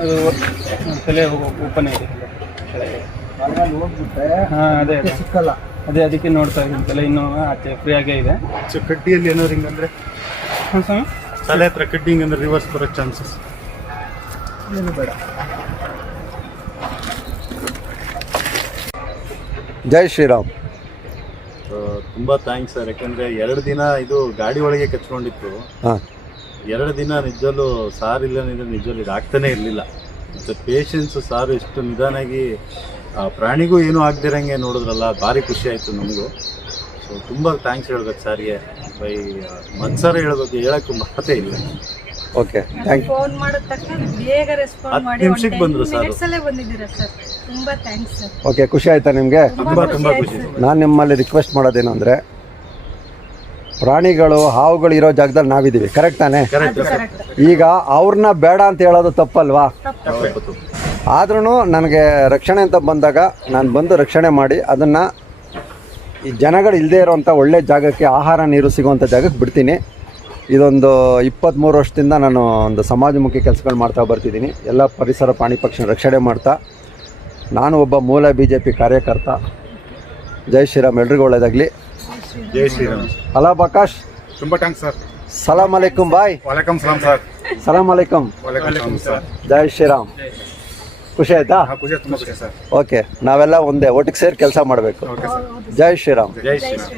ಅದು ತಲೆ ಓಪನ್ ಇದೆ ಕೆಳಗೆ. ಹಾಂ ಅದೇ ಅದೇ ಸಿಕ್ಕಲ್ಲ. ಅದೇ ಅದಕ್ಕೆ ನೋಡ್ತಾ ಇದ್ದೀನಿ. ತಲೆ ಇನ್ನೂ ಆಚೆ ಫ್ರೀ ಆಗೇ ಇದೆ. ಕಡ್ಡಿಯಲ್ಲಿ ಏನೋ ರಿಂಗ್ ಅಂದರೆ ಹಾಂ ಸ್ವಾಮಿ, ತಲೆ ಹತ್ರ ಕಡ್ಡಿಂಗ್ ಅಂದರೆ ರಿವರ್ಸ್ ಬರೋ ಚಾನ್ಸಸ್ ಏನು ಬೇಡ. ಜೈ ಶ್ರೀರಾಮ್. ತುಂಬ ಥ್ಯಾಂಕ್ಸ್ ಸರ್. ಯಾಕೆಂದರೆ 2 ದಿನ ಇದು ಗಾಡಿ ಒಳಗೆ ಕಚ್ಕೊಂಡಿತ್ತು. ಹಾಂ, 2 ದಿನ ನಿಜಲ್ಲೂ ಸಾರ್ ಇಲ್ಲ ನಿಜಲ್ಲೂ ಇದಾಗ್ತಾನೆ ಇರಲಿಲ್ಲ. ಮತ್ತು ಪೇಷನ್ಸು ಸಾರು ಎಷ್ಟು ನಿಧಾನಾಗಿ ಪ್ರಾಣಿಗೂ ಏನೂ ಆಗದಿರಂಗೆ ನೋಡಿದ್ರಲ್ಲ, ಭಾರಿ ಖುಷಿ ಆಯಿತು ನಮಗೂ. ಸೊ ತುಂಬ ಥ್ಯಾಂಕ್ಸ್ ಹೇಳ್ಬೇಕು ಸಾರಿಗೆ. ಬೈ ಮನ್ಸರ ಹೇಳ್ಬೇಕು, ಹೇಳೋಕ್ಕೂ ಮಾತೇ ಇಲ್ಲ. Okay, thank you. ಫೋನ್ ಮಾಡಿದ ತಕ್ಷಣ ಬೇಗ ರೆಸ್ಪಾಂಡ್ ಮಾಡಿ 10 ನಿಮಿಷಕ್ಕೆ ಬಂದರು ಸರ್. ಮಿನಿಟ್ಸಲ್ಲೇ ಬಂದಿದ್ದೀರಾ ಸರ್, ತುಂಬ ಥ್ಯಾಂಕ್ಸ್ ಸರ್. ಓಕೆ, ಖುಷಿ ಆಯ್ತಾ ನಿಮಗೆ? ತುಂಬ ಖುಷಿ. ನಾನು ನಿಮ್ಮಲ್ಲಿ ರಿಕ್ವೆಸ್ಟ್ ಮಾಡೋದೇನು ಅಂದರೆ, ಪ್ರಾಣಿಗಳು ಹಾವುಗಳು ಇರೋ ಜಾಗದಲ್ಲಿ ನಾವಿದ್ದೀವಿ, ಕರೆಕ್ಟ್ ತಾನೇ? ಈಗ ಅವ್ರನ್ನ ಬೇಡ ಅಂತ ಹೇಳೋದು ತಪ್ಪಲ್ವಾ? ಆದ್ರೂ ನನಗೆ ರಕ್ಷಣೆ ಅಂತ ಬಂದಾಗ ನಾನು ಬಂದು ರಕ್ಷಣೆ ಮಾಡಿ ಅದನ್ನು ಈ ಜನಗಳು ಇಲ್ಲದೆ ಇರೋವಂಥ ಒಳ್ಳೆ ಜಾಗಕ್ಕೆ, ಆಹಾರ ನೀರು ಸಿಗುವಂಥ ಜಾಗಕ್ಕೆ ಬಿಡ್ತೀನಿ. ಇದೊಂದು 23 ವರ್ಷದಿಂದ ನಾನು ಒಂದು ಸಮಾಜಮುಖಿ ಕೆಲಸಗಳು ಮಾಡ್ತಾ ಬರ್ತಿದ್ದೀನಿ. ಎಲ್ಲ ಪರಿಸರ ಪ್ರಾಣಿ ಪಕ್ಷಿ ರಕ್ಷಣೆ ಮಾಡ್ತಾ. ನಾನು ಒಬ್ಬ ಮೂಲ BJP ಕಾರ್ಯಕರ್ತ. ಜೈ ಶ್ರೀರಾಮ್, ಎಲ್ರಿಗೂ ಒಳ್ಳೆಯದಾಗಲಿ. ಜೈ ಶ್ರೀರಾಮ್. ಅಲಾ ಬಕಾಶ್, ತುಂಬ ಥ್ಯಾಂಕ್ಸ್ ಸರ್. ಸಲಾಮ್ ಅಲೈಕುಮ್ ಬಾಯ್. ವಾಲೇಕಮ್ ಸಲಾಮ್ ಸರ್. ಸಲಾಮ್ ಅಲೈಕಮ್. ವಾಲೇಕಮ್ ಸರ್. ಜೈ ಶ್ರೀರಾಮ್. ಖುಷಿ ಆಯ್ತಾ? ಖುಷಿ, ತುಂಬ ಖುಷಿ ಸರ್. ಓಕೆ, ನಾವೆಲ್ಲ ಒಂದೇ ಒಟ್ಟಿಗೆ ಸೇರಿ ಕೆಲಸ ಮಾಡಬೇಕು. ಜೈ ಶ್ರೀರಾಮ್. ಜೈ ಶ್ರೀರಾಮ್.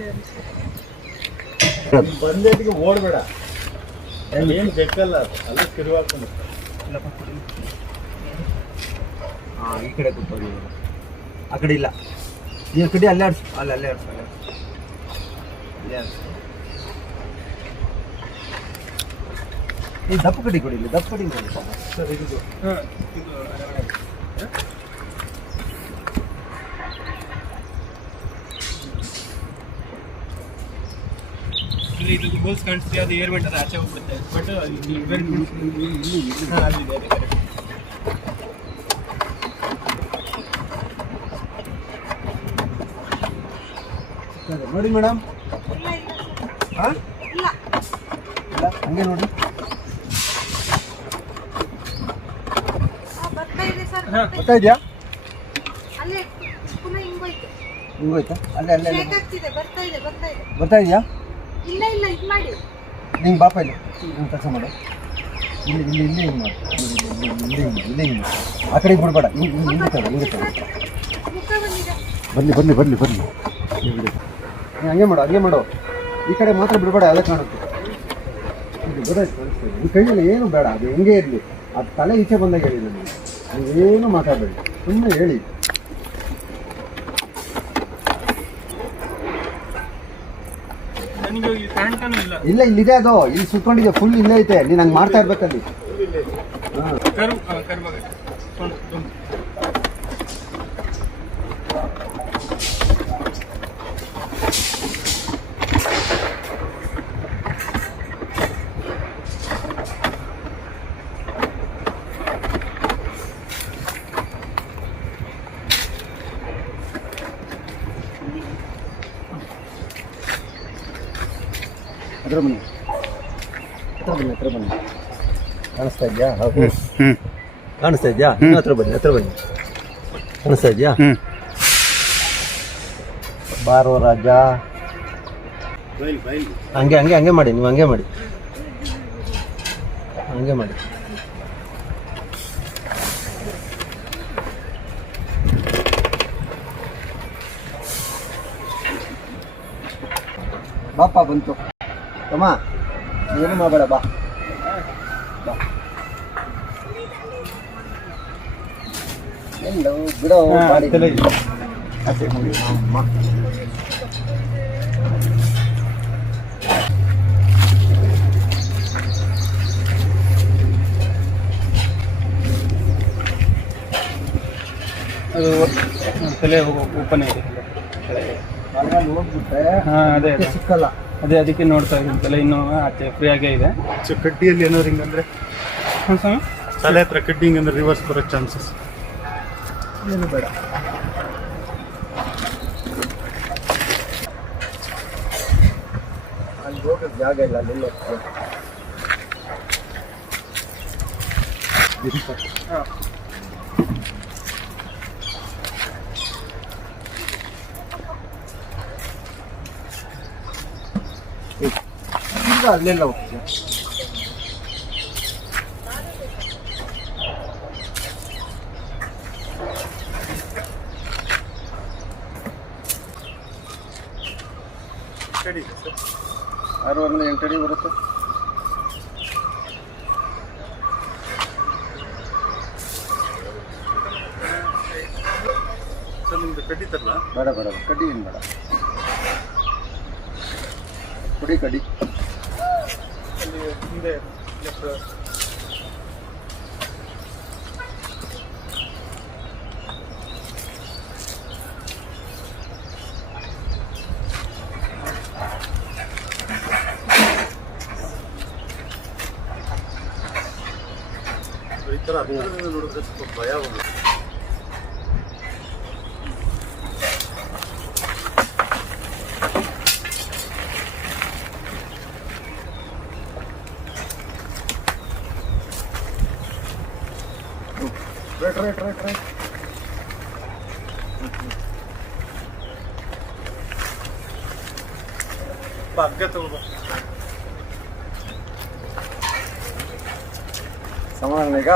ಬಂದೇಟಿಗೆ ಓಡಬೇಡ, ಏನು ಜಕ್ಕಲ್ಲ, ಅಲ್ಲಿ ತಿರುವಾಕೊಂಡು. ಹಾಂ, ಈ ಕಡೆ ಕೂತ್ಕೊಳ್ಳಿ. ಆ ಕಡೆ ಇಲ್ಲ, ಈ ಕಡೆ ಅಲ್ಲೇ ಆಡ್ಸು, ಅಲ್ಲೇ ಆಡ್ಸು. ಈ ದಪ್ಪ ಕಡೆ ಕೊಡಿ, ದಪ್ಪ ಕಡೆ ಸರ್. ಇದು ಇದು ಗೋಲ್ಸ್ ಕಾಣಿಸ್ತೀವಿ, ಅದು ಏರ್ ಬೆಂಟ್, ಅದು ಆಚೆ ಹೋಗ್ಬಿಡುತ್ತೆ. ಬಟ್ ನೋಡಿ ಮೇಡಮ್. ಹಾಂ, ಇಲ್ಲ ಹಂಗೆ ನೋಡಿ. ಬರ್ತಾ ಇದೆಯಾ? ಹಿಂಗೋಯ್ತಾ? ಅಲ್ಲೇ ಬರ್ತಾ ಇದೆಯಾ? ಹಿಂಗೆ ಬಾಪ ಇಲ್ಲ, ಹಿಂಗೆ ಕೆಲಸ ಮಾಡು. ಇಲ್ಲಿ ಹಿಂಗೆ ಮಾಡು, ಇಲ್ಲಿ ಹಿಂಗೆ. ಆ ಕಡೆ ಬಿಡಬೇಡ, ಹಿಂಗೆ ಬರಲಿ. ಹಂಗೆ ಮಾಡು. ಈ ಕಡೆ ಮಾತ್ರ ಬಿಡಬೇಡ, ಅದೇ ಕಾಣುತ್ತೆ. ಈ ಕೈಯಲ್ಲಿ ಏನು ಬೇಡ, ಅದು ಹೆಂಗೆ ಇರಲಿ. ಅದು ತಲೆ ಈಚೆ ಬಂದಾಗ ಹೇಳಿ ನನಗೆ, ನೀವೇನು ಮಾತಾಡಬೇಡಿ, ಸುಮ್ಮನೆ ಹೇಳಿ. ಇಲ್ಲ, ಇಲ್ಲಿದೆ ಅದು, ಇಲ್ಲಿ ಸುತ್ಕೊಂಡಿದೆ, ಫುಲ್ ಇಲ್ಲೇ ಐತೆ. ನೀನು ಹಂಗೆ ಮಾಡ್ತಾ ಇರ್ಬೇಕಲ್ಲಿ. ಹತ್ರ ಬನ್ನಿ. ಕಾಣಿಸ್ತಾ ಇದೆಯಾ? ಕಾಣಿಸ್ತಾ ಇದೆಯಾ? ಹತ್ರ ಬನ್ನಿ. ಕಾಣಿಸ್ತಾ ಇದೆಯಾ? ಬಾರೋ ರಾಜ. ಹಂಗೆ ಮಾಡಿ, ನೀವು ಹಂಗೆ ಮಾಡಿ. ಬಾಪ ಬಂತು ತಮ್ಮ, ಏನು ಮಾಡಬೇಡ, ಬಾ. ಎಲ್ಲೋ ಬಿಡೋ ಮಾಡಿ. ಅದು ತಲೆ ಓಪನ್ ಇದೆ ಕೆಳಗೆ. ಹಾಂ ಅದೇ ಅದೇ ಸಿಕ್ಕಲ್ಲ. ಅದೇ ಅದಕ್ಕೆ ನೋಡ್ತಾ ಇದ್ದೀನಿ. ತಲೆ ಇನ್ನೂ ಆಚೆ ಫ್ರೀ ಆಗೇ ಇದೆ. ಕಡ್ಡಿಯಲ್ಲಿ ಏನೋ ರಿಂಗ್ ಅಂದರೆ ಹಾಂ ಸ್ವಾಮಿ, ತಲೆ ಹತ್ರ ಕಡ್ಡಿಂಗ್ ಅಂದರೆ ರಿವರ್ಸ್ ಬರೋ ಚಾನ್ಸಸ್ ಏನು ಬೇಡ. ಅಲ್ಲಿ ಹೋಗೋಕ್ಕೆ ಜಾಗ ಇಲ್ಲ, ಅಲ್ಲೆಲ್ಲ ಈಗ ಅಲ್ಲೆಲ್ಲ ಹೋಗ್ತೀಯ ಸರಿ ಇದೆ ಸರ್. 6 ಅಂದ್ರೆ 8 ಅಡಿ ಬರುತ್ತೆ. ಸರ್ ನಿಮ್ದು ಕಡ್ಡಿ ತರಲ್ಲ? ಬೇಡ ಬೇಡ ಕಡ್ಡಿ ಏನು ಬೇಡ, ಕೊಡಿ ಕಡ್ಡಿ. ಅಲ್ಲಿ ಹಿಂದೆ ಈ ಥರ ಹತ್ತಿರದಿಂದ ನೋಡಿದ್ರೆ ಸ್ವಲ್ಪ ಭಯ ಆಗುತ್ತೆ. ರೈಟ್. ಹಗ್ಗ ತಗೋಬ. ಸಮಾಧಾನ ಈಗ